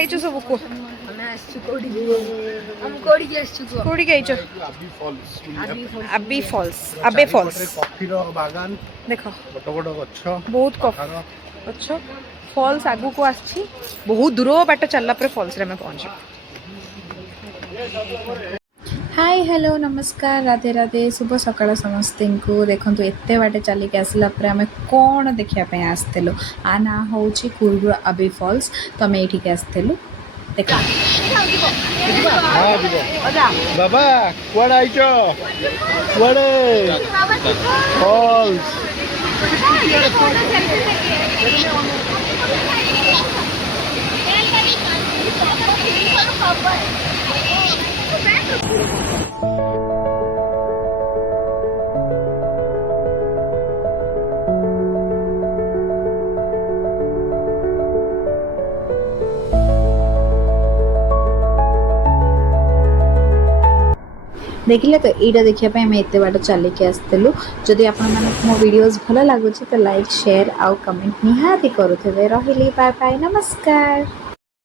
आइचो सब को हमें आसछु कोडी हम कोडी के आसछु को कोडी के आइचो अबी फॉल्स अबे फॉल्स कॉफी रो बागान देखो बड़ बड़ गछ बहुत कॉफी अच्छा फॉल्स आगु को आछि बहुत दूर बाट चलला पर फॉल्स रे में पहुंच हाय हेलो नमस्कार राधे राधे शुभ सकाळ समस्त को देखो एत बाटे चलिक आसला आम कौन देखापी आसलु आ ना हूँ कुर्गुर अबे फॉल्स तो आम ये आसलु देखा बाबा कुआडे आइचो कुआडे फॉल्स देखिले तो यहाँ देखापी आम एत बाट चलिक आसलु जदि आपण मो वीडियोस भल लगुच तो लाइक शेयर आउ कमेंट निहाती करुथे रही बाय बाय नमस्कार।